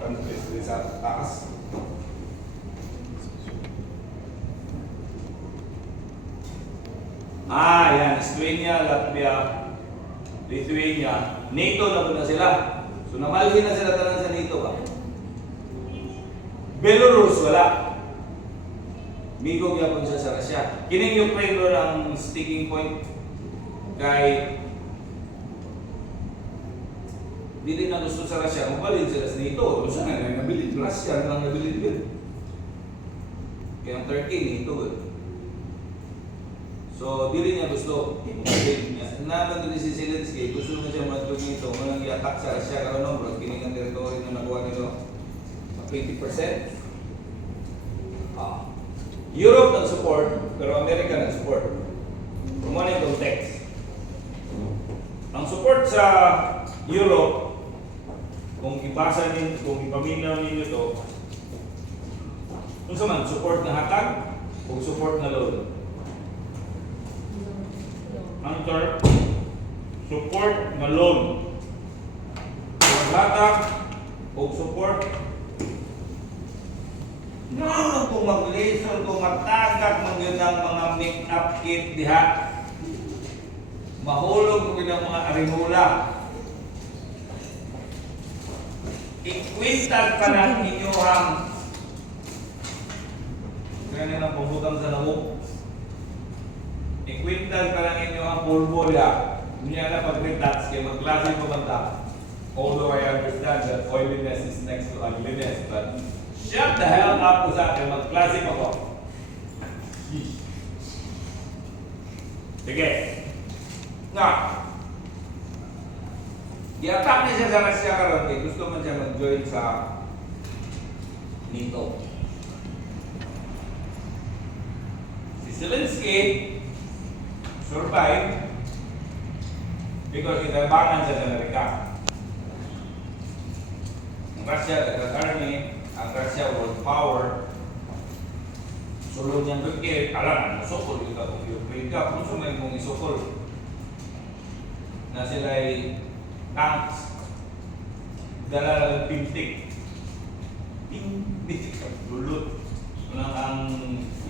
countries sa taas. Yan. Estonia, Latvia, Lithuania. NATO na po na sila. So, namalhin na sila tanan sa NATO ba? Belarus, wala. Migog yapon siya sa Russia. Kining Ukraine ro ang sticking point kay dili na gusto sa Russia kung balin sila sa NATO. Kung saan nga nabilid, Russia lang nabilid yun. Kaya ang Turkey, NATO yun. So, dili niya gusto. Naman din si Zelensky, gusto na siya matulog nito. Walang i-attack sa Russia karon no, bro. Kining ang territory na nakuha nito. 20%. Europe nag-support, pero America nag-support. From one context. Ang support sa Europe, kung ibasa ninyo, kung ipaminaw ninyo ito, kung saan man, support na hatag o support na loan. Ang term, support na loan. Kung hatag o support kung mag-laser, kung magtagak ang mga make-up kit diha, mahulog kung ang mga arinula, ikwintal pa ng inyong ganyan ang pambutang sa lamok, ikwintal pa ng inyong pulbo niya na pag-retats kaya magklase pa banta. Although I understand that oiliness is next to ugliness, but shut the hell up po sa akin, mag-classic ako. Sige. Nga. I-attack niya siya sa Russia karon kay gusto man siya mag-join sa NATO. Si Zelensky survive because inabangan siya sa Amerika. Ang Russia, the army, ang Russia world power, sulod niyang Turkey, alam, musukol yung kung Ukraine ka, kung sumay mong isukol na sila ay tanks, dala ng pintik, lulot. Unang ang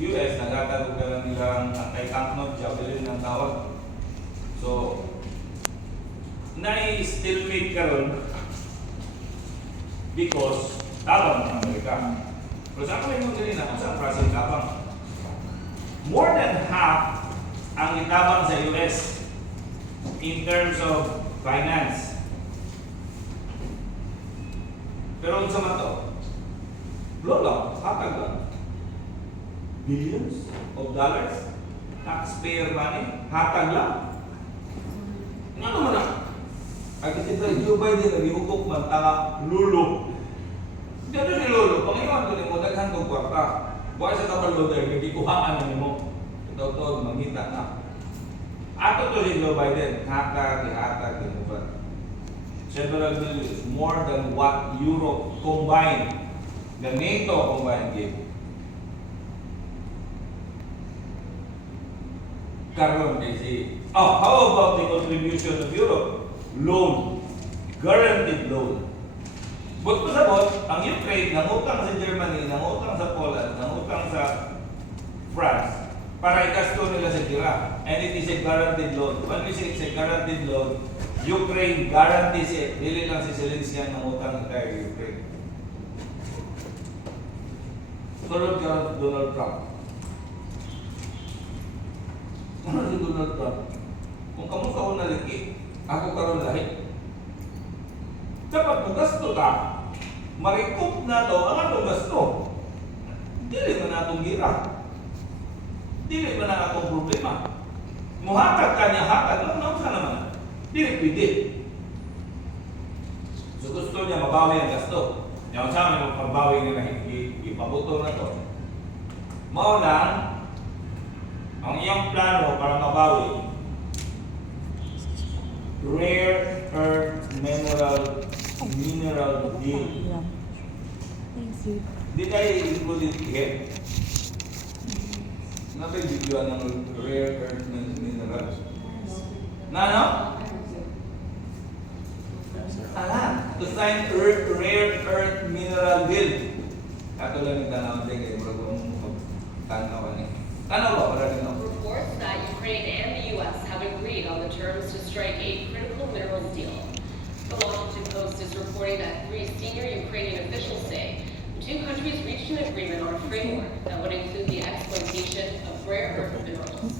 US, nagkakaroon ka lang nilang anti-tank note, javelin ng tawag. So, na-stilmate ka ron because tabang ng Amerika. Pero sa akin yung ganina, kung saan klaseng tabang? More than half ang itabang sa US in terms of finance. Pero kung sa mato, blow lang, hatag lang. Billions of dollars, taxpayer money, hatag lang. Ano naman na? Ang kasi Joe Biden, nag-iukok man, tanga, lulo. Dito si Lolo, Panginoon ko mo, daghan kong kwarta. Buhay sa kapal-loader, hindi kuhaan na mo. Ito, mangita na. Ato to si Joe Biden, hatag, inubat. Several billions, more than what Europe combined, the NATO combined gave. Karon kasi, how about the contribution of Europe? Loan, guaranteed loan. But pasabot, ang Ukraine, nangutang sa Germany, nangutang sa Poland, nangutang sa France, para ikasto nila sa tira. And it is a guaranteed loan. When we say it's a guaranteed loan, Ukraine guarantees it. Dili lang si Zelensky ang nangutang kay Ukraine. Tulad ka Donald Trump. Ano si Donald Trump? Kung kamu ka una liki, ako karon lahi. Dapat mo gasto ta, marikup na to ang atong gasto. Dili man atong gira. Dili man ang atong problema. Muhatag ka niya, hatag lang sa naman. Dili pwede. So gusto niya mabawi ang gasto. Yung sa amin, pagbawi niya na ipabuto na to. Mauna, ang iyong plano para mabawi, rare earth mineral deal. Di tayo included here. Ano ba yung video ng rare earth mineral? Na ano? To sign rare earth mineral deal. Ato lang yung tanawin din kayo. Mura kong tanaw ka niya. Tanaw ba? Para rin ako. Reports that Ukraine and the U.S. have agreed on the terms to strike a critical minerals deal. The Washington Post is reporting that 3 senior Ukrainian officials say the two countries reached an agreement on a framework that would include the exploitation of rare earth minerals.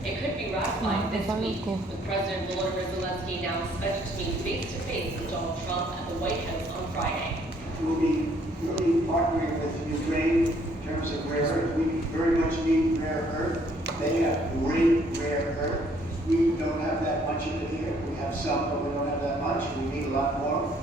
It could be ratified this week, with President Volodymyr Zelensky now expected to meet face-to-face with Donald Trump at the White House on Friday. We'll be really partnering with Ukraine in terms of rare earth. We very much need rare earth. They have great rare earth. We don't have that much of it here. We have some, but we don't have that much. We need a lot more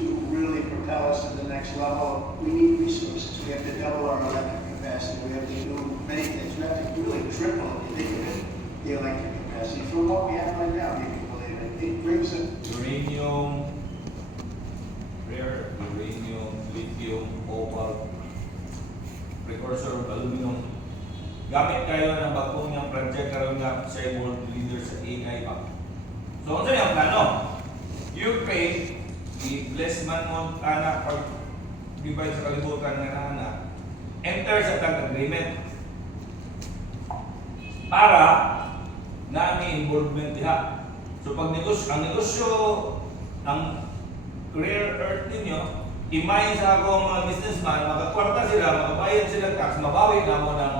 to really propel us to the next level. We need resources. We have to double our electric capacity. We have to do many things. We have to really triple, if you think of it, the electric capacity from what we have right now, if you can believe it. It brings it. Uranium, rare uranium, lithium, copper, precursor of aluminum. Gamit kayo ng bagong niyang project karon nga sa world leader sa AI pa. So, ano yung plano? Ukraine, i-bless man mo anak or divide sa kalibutan nga na enter sa tag-agreement para nami involvement diha. So, pag ang negosyo, ang rare earth ninyo, i-mine sa ako mga businessman, makakwarta sila, makabayad sila tax, mabawi na mo ng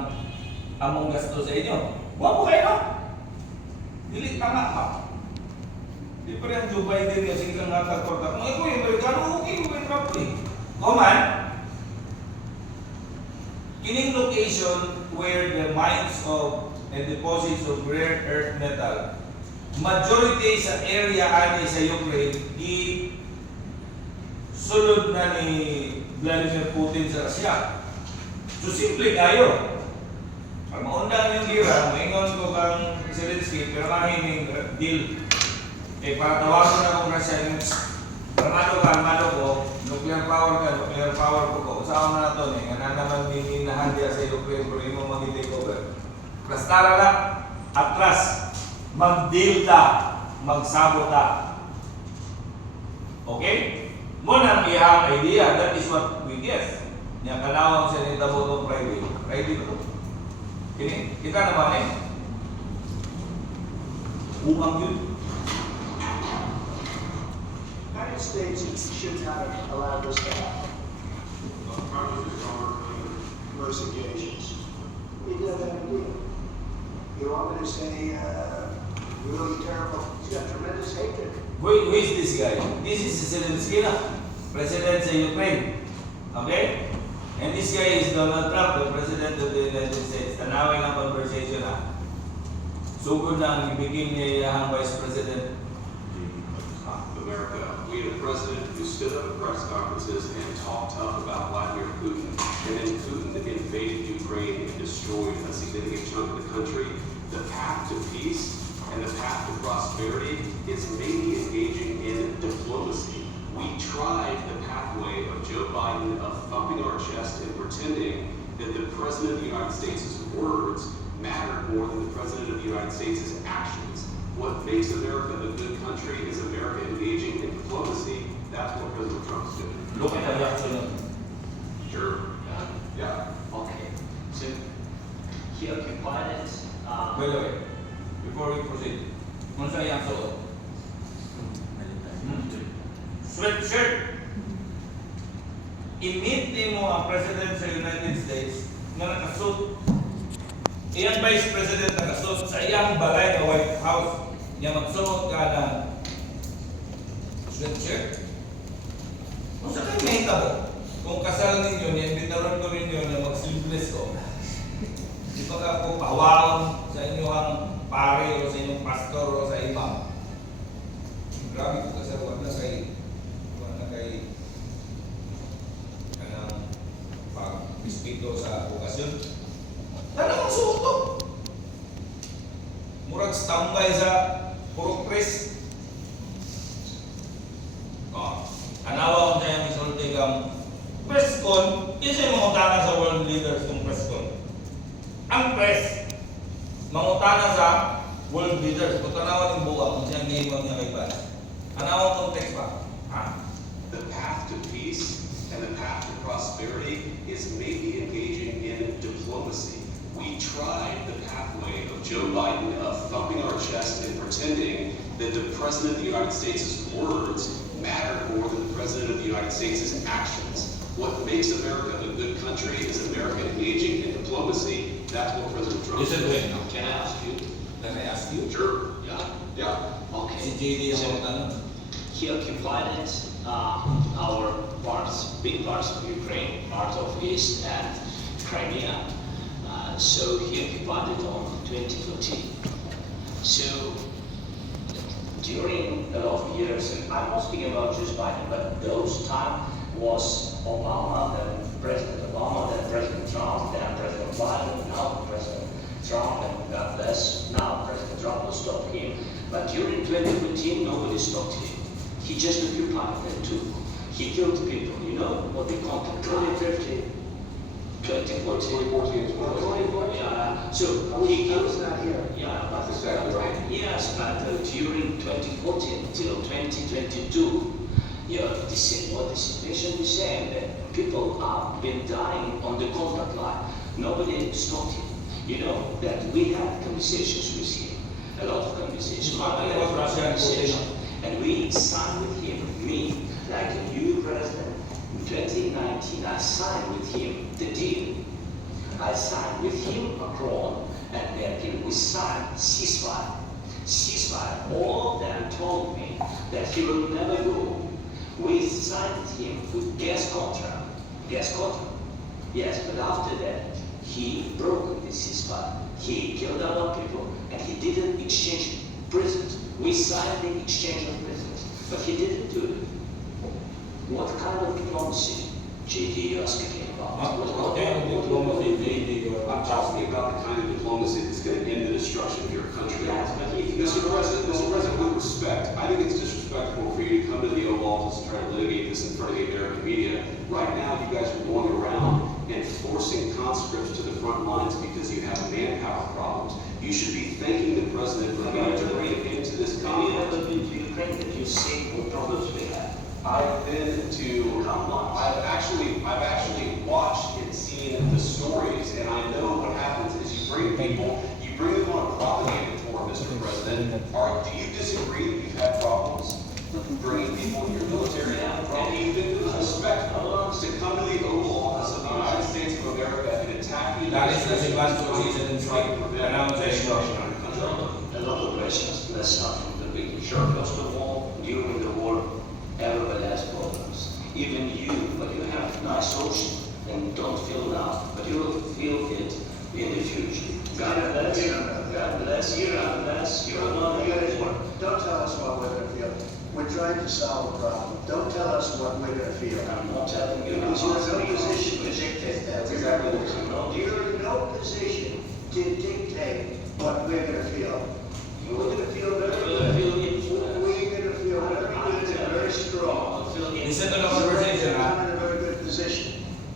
among gasto sa inyo. Huwag po kayo, no? Dili tanga pa. Di pa rin Joe Biden yung sige kang nakakwarta. Kung ikaw yung Amerikano, okay, okay, Trump eh. Kuman, kining location where the mines of and deposits of rare earth metal, majority sa area ani sa Ukraine, sulod na ni Vladimir Putin sa Russia. So simple kayo. Pag maundang yung gira, maingon ko kang Zelensky, pero mahining deal. Eh, para tawagan na kong Russia yung armado ko, nuclear power ko. Usawa na ito nga na naman ninahadya sa Ukraine, pero yung mag-take over. Plastara na, atras, mag-deal ta, magsabota. Okay? Muna ang iyang idea, that is what we guess. Yang kalawang siya ni Tabotong Friday. Friday ko. Ini, kita naman eh. Umang yun. United States should not have allowed this to happen. Most occasions. We did have a deal. You want me to say, really terrible, he's got tremendous hatred. Who is this guy? This is Zelensky na, President sa Ukraine. Okay? And this guy is Donald Trump, the President of the United States. Tanawin ang conversation na. Sugod na ang ibigin niya ang Vice President. America, we had a president who stood up at press conferences and talked tough about Vladimir Putin. And then Putin invaded Ukraine and destroyed a significant chunk of the country. The path to peace and the path to prosperity is mainly engaging in diplomacy. We tried the pathway of Joe Biden of thumping our chest and pretending that the President of the United States' words matter more than the President of the United States' actions. What makes America a good country is America engaging in diplomacy. That's what President Trump's doing. Look at the reaction. Sure. Yeah. Okay, so he occupied it. Wait. Before we proceed, kung saan yung suot? Sweatshirt. I-meet mo ang President sa United States na nakasuot. Iyang Vice President nakasuot sa iyang balay na White House. Niya magsuot ka ng sweatshirt. Kung saan kayo may tabo? Kung kasal ninyo, niimbitaron ko ninyo na mag-sleeveless ko. Di ba ka po pawaon sa inyong pare o sa inyong pastor o sa imam? Grabe ko kasi wala na kay kanang pag-bispito sa okasyon. Tanang ang suot to. Murag standby sa purok press. Anawa ko siya yung isulti kang press con, isa yung mangutana sa world leaders kung press con. Ang press, mangutana sa world leaders, kung tanawan yung buwang, kung siyang game niya kay Bas. Anawang context pa. peace and the path to prosperity is maybe engaging in diplomacy. We tried the pathway of Joe Biden of thumping our chest and pretending that the President of the United States' words matter more than the President of the United States' actions. What makes America a good country is America engaging in diplomacy. That's what President Trump Listen to did. him. Can I ask you? Can I ask you? Sure. Yeah. Yeah. Si Okay. JD ang So, magtanong. he occupied our parts, big parts of Ukraine, part of East and Crimea. So he occupied it on 2014. So during a lot of years, and I'm not speaking about just Biden, but those time was Obama, then President Obama, then President Trump, then President Biden, now President Trump, and God bless, now President Trump will stop him. But during 2014, nobody stopped him. He just occupied them too. He killed people, you know what they call it? 2015. 2014. 2014. Yeah. So he I killed. was not here. Yeah, That's exactly right. Yes, but during 2014 till 2022, you know, what the situation is saying that people have been dying on the contact line. Nobody stopped him. You know that we had conversations with him, a lot of conversations. It was Russian conversation. Putin. And we signed with him, me, like a new president. In 2019, I signed with him the deal. I signed with him Macron and Merkel. We signed ceasefire. Ceasefire. All of them told me that he will never go. We signed him with gas contract. Gas contract. Yes, but after that, he broke the ceasefire. He killed a lot of people, and he didn't exchange prisoners. We signed the exchange of prisoners, but he didn't do it. What kind of diplomacy, JD, you are speaking about? What kind of diplomacy, JD, you're I'm talking about the kind of diplomacy that's going to end the destruction of your country. Yes, but if you- Mr. President, with respect, I think it's disrespectful for you to come to the Oval Office and try to litigate this in front of the American media. Right now, you guys are going around and forcing conscripts to the front lines because you have manpower problems. You should be thanking the President for entering into this Have you conflict. ever been to Ukraine that you see what problems we have? I've been to, I've actually watched and seen the stories, and I know what happens is you bring them on a propaganda tour, Mr. President. Do you disagree that you've had problems bringing people in your military and you think it was respectful to come to the Oval Office of the United States of America and attack the That is the Sebastian season strike announced. A lot of questions. Let's start from the beginning. Sure. First of all, during the war, everybody has problems. Even you, but you have nice ocean and don't feel now, but you will feel it in the future. God bless you. God bless you. God bless you. Don't tell us what we're gonna feel. We're trying to solve a problem. Don't tell us what we're gonna feel. I'm not telling you. Because you're in no position to dictate that. That's exactly what we're No, You're in no position to dictate what we're gonna feel. We're gonna feel very You're good. gonna feel it. We're gonna feel very good and very strong. Listen to the You're conversation, in a very good position.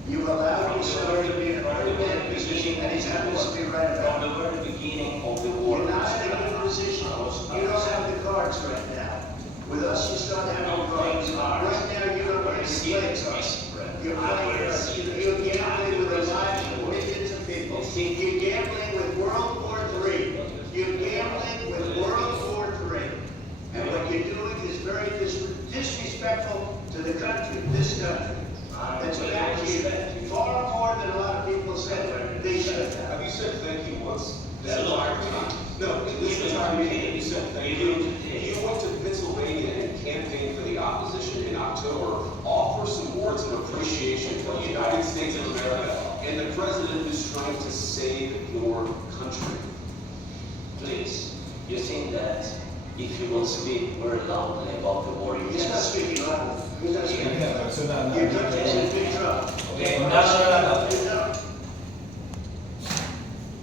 You allowed yourself to be in a very bad position, and he happens to be right From about it. the very beginning of the war. You're not in a good position. You don't have the cards right now. With us, you start having cards. Right now, you don't have to play cards. You're gambling with the lives of millions of people. You're gambling with World War III. You're gambling with World War III. And what you're doing is very disrespectful to the country, this country. That's back here, far more than a lot of people said they should have. Have you said thank you once? This entire time. No, this entire meeting, you said thank you. You went to Pennsylvania and campaigned for the opposition in October. Offer some words of appreciation for the United States of America and the president who's trying to save your country. Please, you think that if you will speak very loudly about the war, you He's not can speaking loudly. He's not speaking. Personal Your na. country's in big trouble. Okay, national. You know?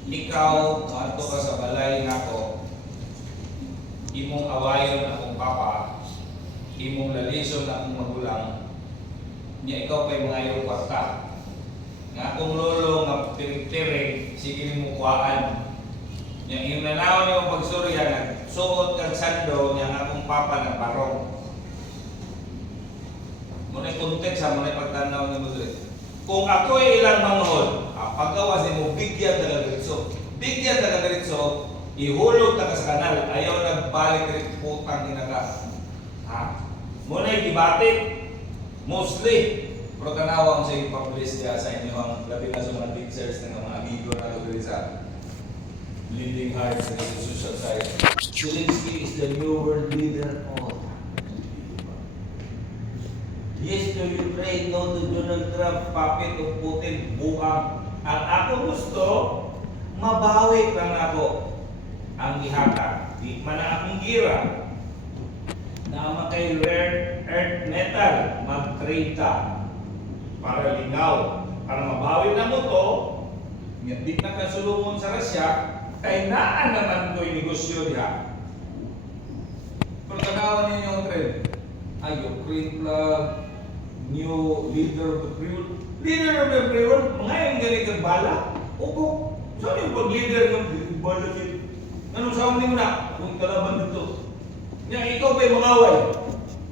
Ikaw, adto ka sa balay nako, imong awayon akong papa, imong lalison akong magulang, niya ikaw kay mga iyong kwarta. Nga akong lolo nga tirig, sige mo kuhaan. Niya iyong nanaw niyong pagsurya, nagsuot kang sando, niya nga akong papa nagbarong. Muna yung context ha, muna yung pagtanaw ni Mudre. Kung ako ay ilang mangod, paggawas mo, bigyan na gagaritso. Bigyan na gagaritso, ihulog na ka sa kanal, ayaw nagbalik rin putang inakas. Ha? Muna yung debate, mostly, pero tanawang sa ipapublish niya sa inyo ang labi na sa mga pictures ng mga amigo na lugar sa leading hearts in the social side. Zelensky is the new world leader. Oh. Yes to Ukraine, no to Donald Trump, puppet of Putin, buang. Ang ako gusto, mabawi lang ako ang ihatag. Di man akong gira na makay rare earth metal, mag-trade ka para lingaw. Para mabawi na mo to, di na kasulungon sa Russia, kay naan naman ko yung negosyo diha. Pero tanawan ninyo yung trend. Ay, Ukraine flag, new leader of the free world. Leader of the free world, mga yung galing kang bala. Opo, saan yung pag-leader ng bala sila? Anong saan mo na? Kung kalaban dito. Nga, ikaw ba'y mangaway?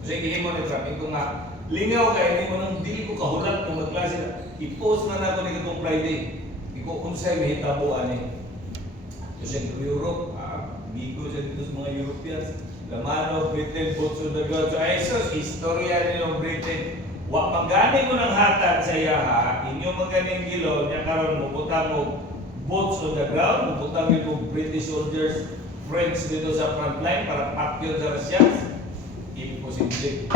Kasi hindi mo na traffic ko nga. Lingaw ka, hindi mo nang dili ko kahulat ng magklase na. I-post na ako ni itong Friday. Ikaw kung sa'yo may hitabuan eh. Kasi sa Europe, bigo sa dito sa mga Europeans. Lamano, Britain, both of the gods. So, esos, istorya nila ng Britain. Wa pagani mo ng hatag sa iya ha, inyo maganing gilo, niya karon mo butang mo boots on the ground, mo butang mo British soldiers, French dito sa front line para patyon sa Russians. Imposible.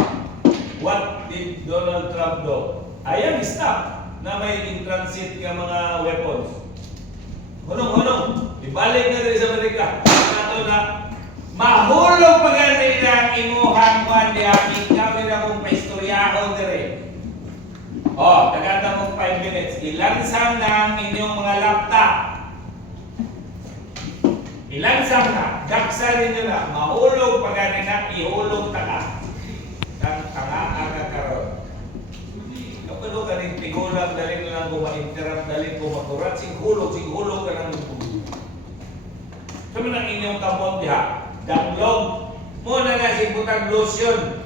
What did Donald Trump do? Ayan, stop na may in-transit nga mga weapons. Hunong, ibalik na rin sa Amerika. Nato na, mahulog pagani na imuhang man di aking kami na mong paistoryahon dire. O, tagata mong 5 minutes. Ilansang na ang inyong mga laptop. Ilansang na. Daksa ninyo na. Mahulog pagani na, ihulog taka. Tanga aga karon. Kapalo ka rin tigulang, dalhin lang ko ma-interrupt, dalhin ko makurat, sighulog ka ng lupulo. Sabi ng inyong kamot diha, daglog, muna na si butang lotion.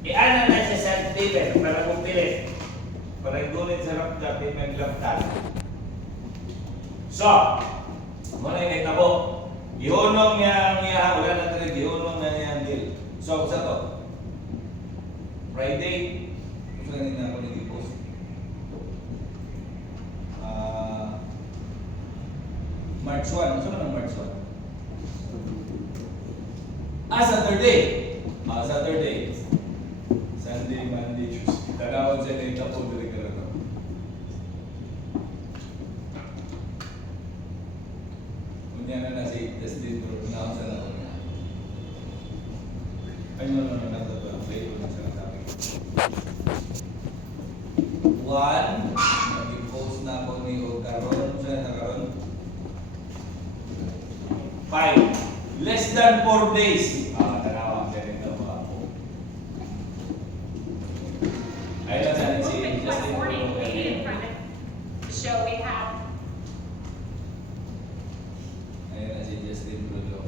Iana na siya sa dealer para magpilit. Para igulit sa laptop, mag-laptop. So, muna yung naitabo. Ihunong niya, wala na talaga, ihunong na niya ang deal. So, sa to, Friday, gusto ka na ako nag-post. March 1, gusto ka ng March 1? Saturday. Saturday. Sunday, Monday, Tuesday. Tagawag siya na yung tapo dali ka na to. Kunya na si Justin Bro. Pinakon sa nato niya. Ay, no. Nato to. Play ko lang sa nasabi. 1. Nag-post na ako ni Ogaron. Saan na karon? 5. Less than 4 days. Tanawang siya rin ito mga po. Ayun lang saan si Moving Justin West morning, Bro. maybe in front of the show we have. Ayun na si Justin Bro.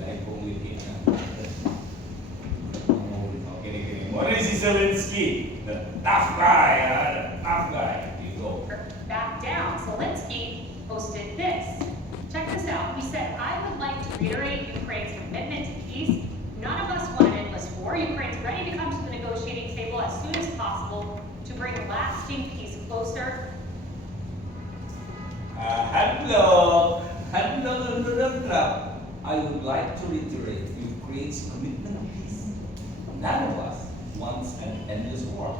Lahat pong litin na. Okay. Muna si Zelensky. The tough guy. The tough guy. Here you go. Back down. Zelensky posted this. Check this out. He said, I would like to reiterate Ukraine's commitment to peace. None of us want an endless war. Ukraine's ready to come to the negotiating table as soon as possible to bring lasting peace closer. Hello, Donald Trump. I would like to reiterate Ukraine's commitment to peace. None of us wants an endless war.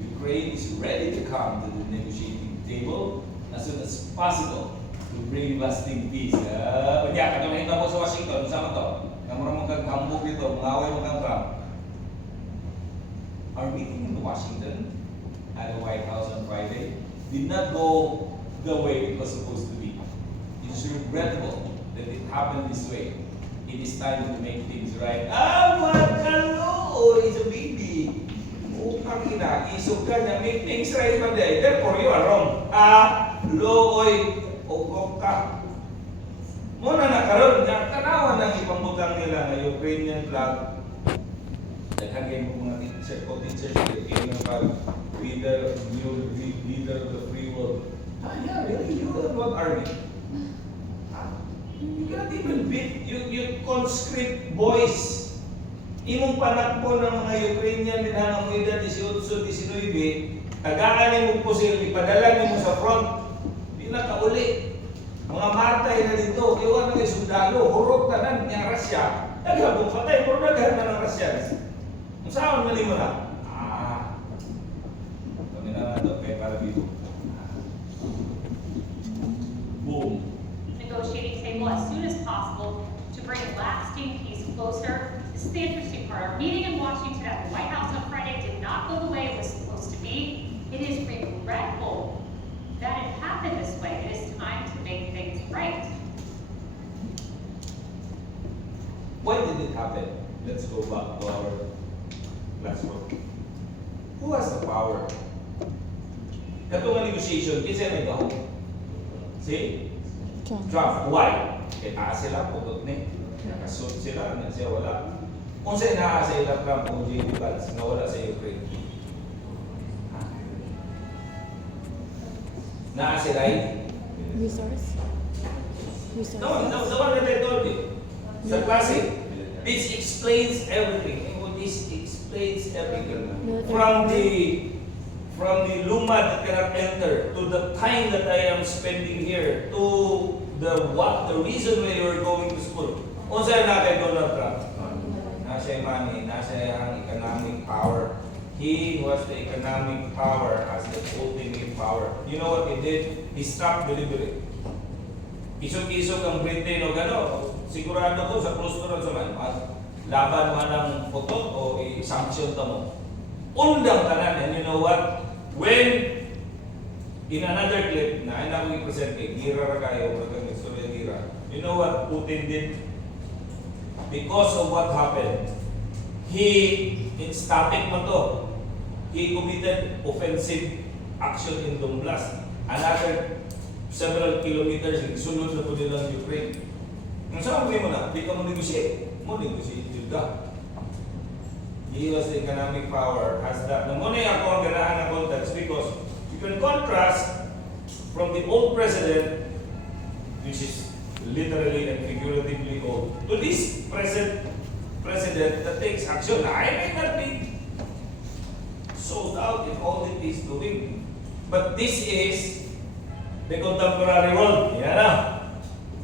Ukraine is ready to come to the negotiating table as soon as possible to bring lasting peace. Kanya, katulad mo sa Washington, sama to. Namura mong kaghambog dito, mangaway mo kang Trump. Our meeting in Washington at the White House on Friday did not go the way it was supposed to be. It is regrettable that it happened this way. It is time to make things right. Magkalo! It's a baby. Kang ina, isog ka niya, make things right man day. Therefore, you are wrong. Looy, ugok ka. Muna na karon, tanawan ng ipambutang nila na Ukrainian flag. Naghagay mo mga teacher ko, teacher, kayo ng leader of the free world. Yeah, really? You know what army? You cannot even beat, you conscript boys. Imong panakbo ng mga Ukrainian din hanggang mo edad 18-19, tagaanin mo po sila, ipadala mo sa front, di na kauli. Mga matay na dito, iwan na kayo sundalo, hurok tanan niya Russia, naghabong patay, pero naghan na ng Russians. Ang saan mali mo na? Kami na nga ito, kaya para dito. Boom. Negotiating table as soon as possible to bring lasting peace closer. This is the interesting part. Our meeting in Washington at the White House on Friday did not go the way it was supposed to be. It is regretful that it happened this way. It is time to make things right. Why did it happen? Let's go back to our last one. Who has the power? Ito nga negotiation, kasi may daw. See? Trump. Why? Eh, taas sila, putot ni. Nakasuot sila, na siya wala. Kung sa'yo naasa sila Trump o J.D. Vance, nawala sa Ukraine. Naasa sila Resource. No, the one that I told you. The classic. This explains everything. This explains everything. From the lumad that cannot enter, to the time that I am spending here, to the reason why you are going to school. Unsa na kay Donald Trump? Nasa money, nasa ang economic power. He was the economic power as the ultimate power. You know what he did? He stopped delivery. Isog-isog ang Britain o gano'n. Sigurado ko sa cluster sa laban mo ng putot o i-sanction ta mo. Undang tanan. And you know what? When in another clip na ay na ko i-present kay Gira ra kayo, mga istorya Gira. You know what Putin did? Because of what happened, in static mo to, he committed offensive action in Donbass. Another several kilometers, sunod na po nilang Ukraine. Ang sabi mo na, di ka mo negotiate. Mo negotiate yun ka. He was the economic power, has that. Namunay ako ang ganahan na context because you can contrast from the old president, which is literally and figuratively old, to this present president that takes action. I may not be sold out in all that he's doing, but this is the contemporary world. Yan na.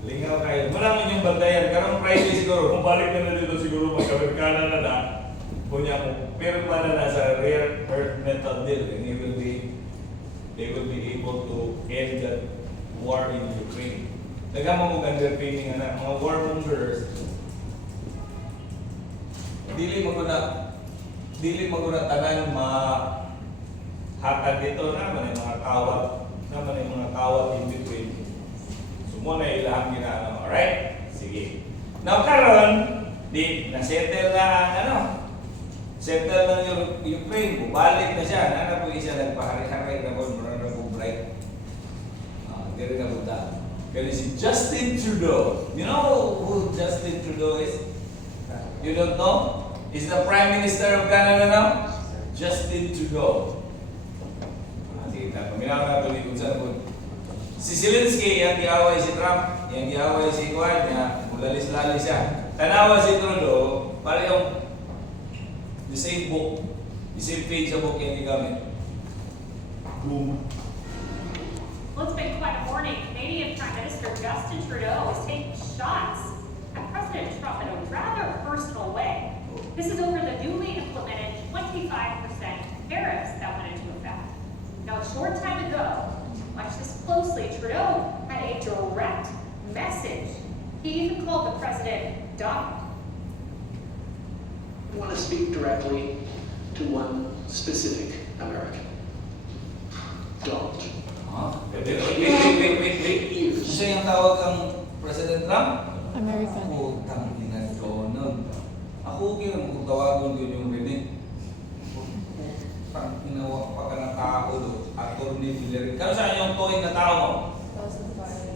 Lingaw kayo. Mula mo yung bantayan. Karong Friday siguro, kung balik na dito siguro, mag-Amerikana na kunya mo, pero pa na sa rare earth metal deal, and they will be able to end that war in Ukraine. Nagama mo underpinning na mga warmongers, dili maguna tanan hatag dito naman yung mga kawat in between. So muna ilang ginano, alright? Sige. Now karon di na-settle na settle na yung Ukraine, bumalik na siya. Nana po siya nagpahari-haray na po, marang po bright. Gano'n na punta. Kaya si Justin Trudeau. You know who Justin Trudeau is? You don't know? He's the Prime Minister of Canada now? Justin Trudeau. Sige, paminaw na ito ni kung saan po. Si Zelensky, yung giaway si Trump, yung giaway si Kwan, mulalis-lalis siya. Tanawa si Trudeau, parang the same book, the same page sa book yung gigamit. Boom. Well, it's been quite a morning. Canadian Prime Minister Justin Trudeau is taking shots at President Trump in a rather personal way. This is over the newly implemented 25% tariffs that went into effect. Now, a short time ago, watch this closely, Trudeau had a direct message. He even called the president Donald. I want to speak directly to one specific American. Don't. Wait. Siya yung tawag ang President Trump? American. Ako, tangina Donald. Ako, kaya kung tawagon yun yung rinig. Pag pinawak pa ka ng tao doon, attorney Hillary. Kano saan yung tuwing na tao mo?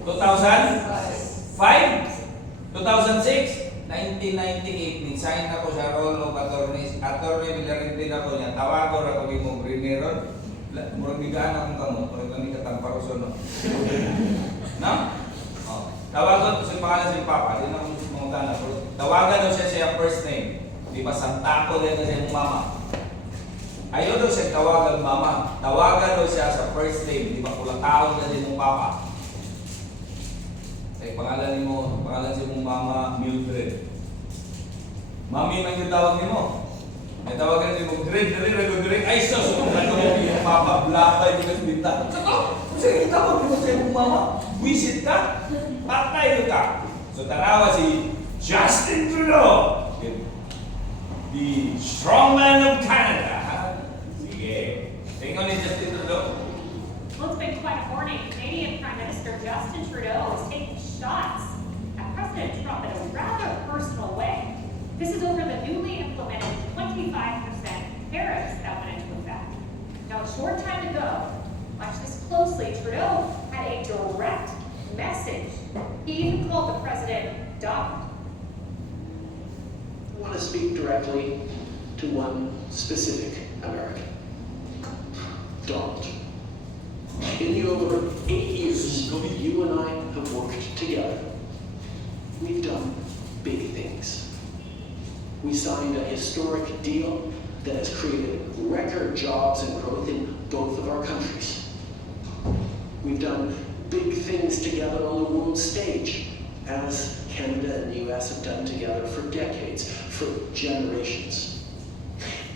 2005? 2006? 1998, ni-sign ako sa Roll of Attorneys. Attorney Villarentin ako niya. Tawago ra ko mo Grineron. Murag bigaan akong kamot. Murag kami katamparoso, no? No? Oh. Tawagan ko sa pangalan si Papa. Di na ako mga tanah. Tawagan daw siya first name. Di ba Santako din na siya yung mama. Ayaw daw siya tawagan mama. Tawagan daw siya sa first name. Di ba kulang taon na siya yung papa. Ay pangalan si mong mama Mildred. Mami man yung tawag mo. May tawagan si mong Dred. Ay sus, kung ano yung papa, blabay yung kasbinta. Sako, kung sa'yo yung tawag mo sa mong mama, visit ka, patay ka. So tarawa si Justin Trudeau, the strongman of Canada. Sige. Tingnan ni Justin Trudeau. Well, it's been quite a morning. Canadian Prime Minister Justin Trudeau is taking shots at President Trump in a rather personal way. This is over the newly implemented 25% tariffs that went into effect. Now, a short time ago, watch this closely, Trudeau had a direct message. He even called the president dumb. I want to speak directly to one specific American. Donald. In the over 8 years you and I have worked together, we've done big things. We signed a historic deal that has created record jobs and growth in both of our countries. We've done big things together on the world stage, as Canada and the US have done together for decades, for generations.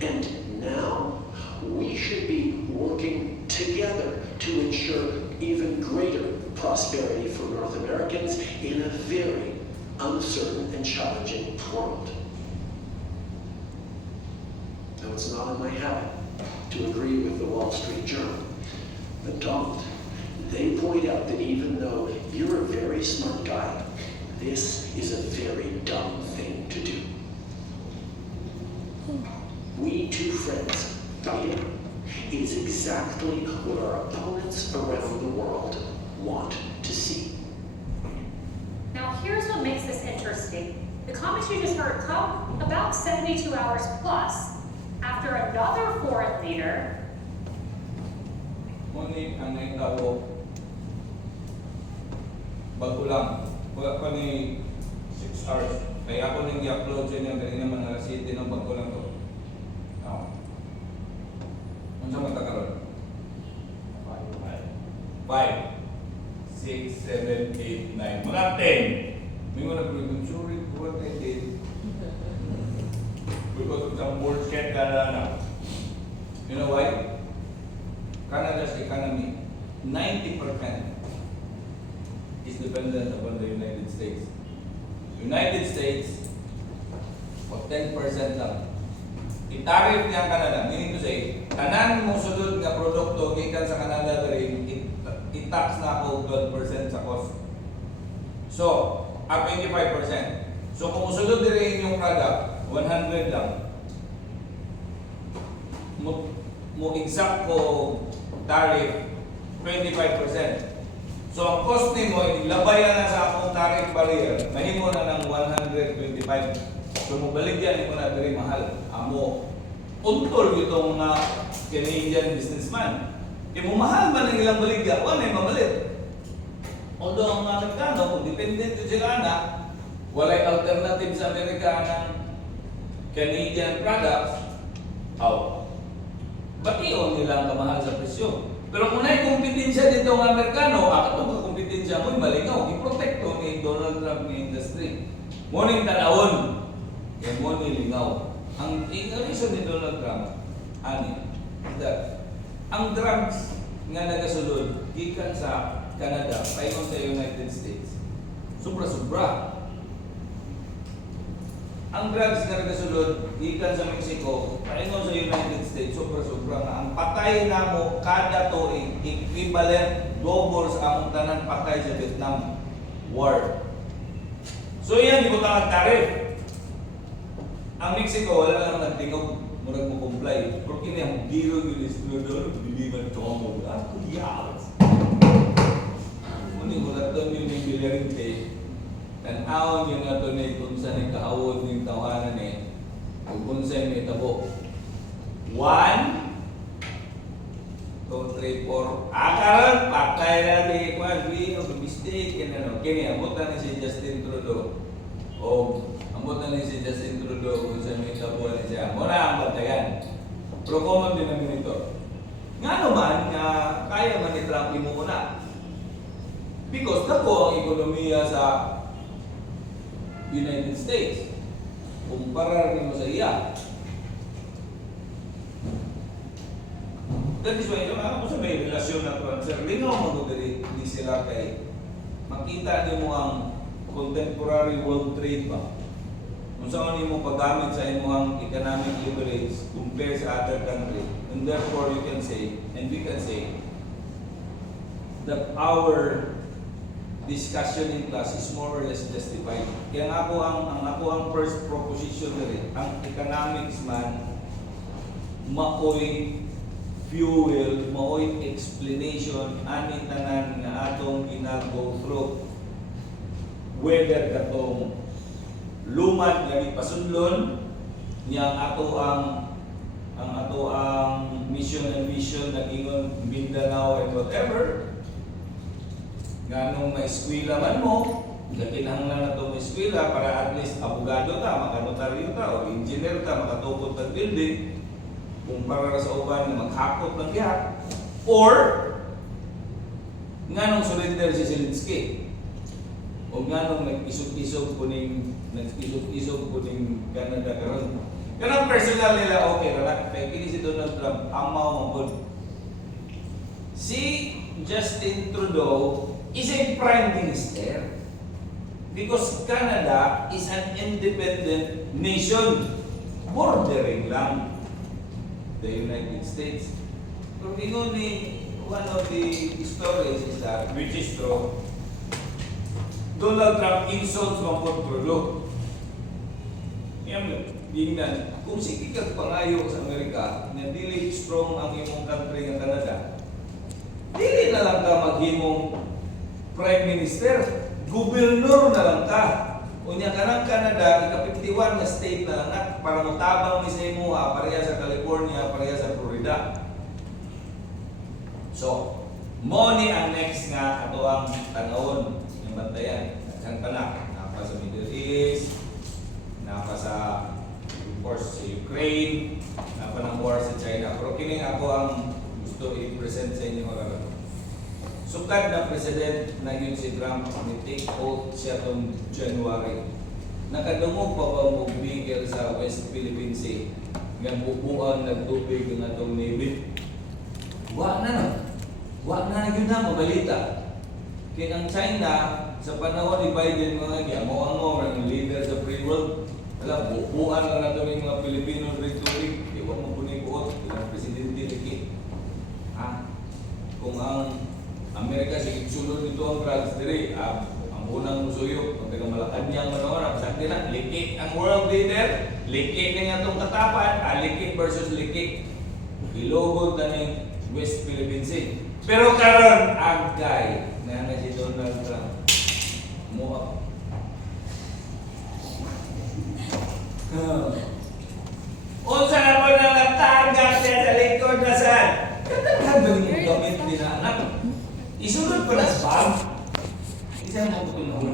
And now, we should be working together to ensure even greater prosperity for North Americans in a very uncertain and challenging world. Now, it's not in my habit to agree with the Wall Street Journal, but Donald, they point out that even though you're a very smart guy, this is a very dumb thing to do. We two friends fighting is exactly what our opponents around the world want to see. Now, here's what makes this interesting. The comments you just heard come about 72 hours plus after another foreign leader. Ngunit ang naitabo, bago lang, wala pa ni 6 hours. Kaya ako nang i-upload sa inyo, ganyan naman alas 7 ng bago lang to. Ano sa matakaroon? 5, 6, 7, 8, 9, mga 10. May mga nag-review, sorry, what I did. Because of some bullshit na. You know why? Canada's economy, 90% is dependent upon the United States. United States, o 10% lang. I-tariff niya ang Canada, meaning to say, tanan mo sulod nga produkto gikan sa Canada rin, i-tax na ako 12% sa cost. So, 25%. So, kung usulod rin yung product, 100 lang. Mo exact ko tariff, 25%. So, ang cost ni mo, ilabay na sa akong tariff barrier, mahimo na ng 125. So, mabalik yan, mo na very mahal. Amo, untol itong mga Canadian businessman. E mahal man ang ilang baligya, wala yung mamalit. Although ang mga Amerikano, kung dependent sila na, walay alternative sa Amerika ng Canadian products, batiyon nilang kamahal sa presyo. Pero kung na'y kompetensya dito ng Amerikano, ito ang kompetensya mo'y malingaw. I-protekto ni Donald Trump ng industry. Ngunit tanawon, kaya mo nilingaw. Ang reason ni Donald Trump, that ang drugs nga nagasulod gikan sa Canada, payon sa United States, sobra-sobra. Ang drugs nga nagasulod gikan sa Mexico, payon sa United States, sobra-sobra nga. Ang patay na mo kada tuig, equivalent double sa among tanan patay sa Vietnam War. So yan, di ko tariff. Ang Mexico, wala lang nagtingog, murag mo comply. Pero kini ang biro yung distributor, biliban ito mo. Ako yawas. Muni, mula doon yung Villarentin, Tanaw nyo na ito ni kung saan ikahawod ng tawanan eh. Kung saan may tabo. 1, 2, 3, 4. Karon, patay natin. We have a mistake. Kini, amot na si Justin Trudeau. O, amot na si Justin Trudeau kung saan may tabo na siya. Muna ang bantayan. Pero common din namin ito. Nga naman, kaya man ni Trump mo na. Because dako ang ekonomiya sa United States. Kumpara rin mo sa iya. That is why, ako sa may relasyon na ito, sir, lingaw mo di sila kay makita niyo mo ang contemporary world trade ba? Kung saan mo paggamit sa imong economic leverage compared sa other country. And therefore, you can say, and we can say, that our discussion in class is more or less justified. Kaya ako ang first proposition na rin, ang economics man, maoy fuel, maoy explanation, ani tanan nga atong ina-go through. Whether katong lumad nga ipasudlon niya ato ang mission and vision na ingon Mindanao and whatever. Ganong may eskwela man mo, kinahanglan na ito may eskwela para at least abogado ta, makanotaryo ta, o engineer ta, makatukod ng building, kung para sa uban na maghakot ng gihat, or nganong surrender si Zelensky, o nganong nag-isog-isog po ning Canada karon. Kanang personal nila, okay, ralak, kaya kini si Donald Trump, amaw mong si Justin Trudeau is a prime minister because Canada is an independent nation bordering lang the United States. Pero ingon ni one of the stories is that, which is true, Donald Trump insults Mangkot Trudeau. Tingnan, kung sige kag pangayo sa Amerika na dili strong ang imong country nga Canada, dili na lang ka maghimong Prime Minister, Gobernador na lang ka. Unya ka ng Canada, ika-51 na state na lang na para mutabang ni sa imo pareha sa California, pareha sa Florida. So, mo ni ang next nga ato ang tanawon ng bantayan. Ang tanak, napa sa Middle East, napa sa of course sa Ukraine, napa ng war sa China. Pero kining ako ang gusto i-present sa inyo mga sukad na president na yun si Trump, ni-take oath siya itong January. Nakadungog pa ba mo bigel sa West Philippine Sea? Nga bubuan ng tubig ng atong Navy? Wa na yun na, mabalita. Kaya ang China, sa panahon ni Biden mga niya, ang leader sa free world, bubuan na nato ng mga Pilipino rin tubig. Iwan mo po ni buot, ilang presidente liki. Kung ang Amerika sige sulod nito ang drugs diri, ang unang musuyok, kung taga Malacanang manoon, sakti na, liki ang world leader, liki na nga itong katapan, liki versus liki. Ilogod na ni West Philippine Sea. Pero karon agay na si Donald Trump. Muha. Unsa na po nang nagtagak siya sa likod na saan? Kataghan ba yung gamit din na anak? Isunod ko na sa bag. Isa mo ito nahulog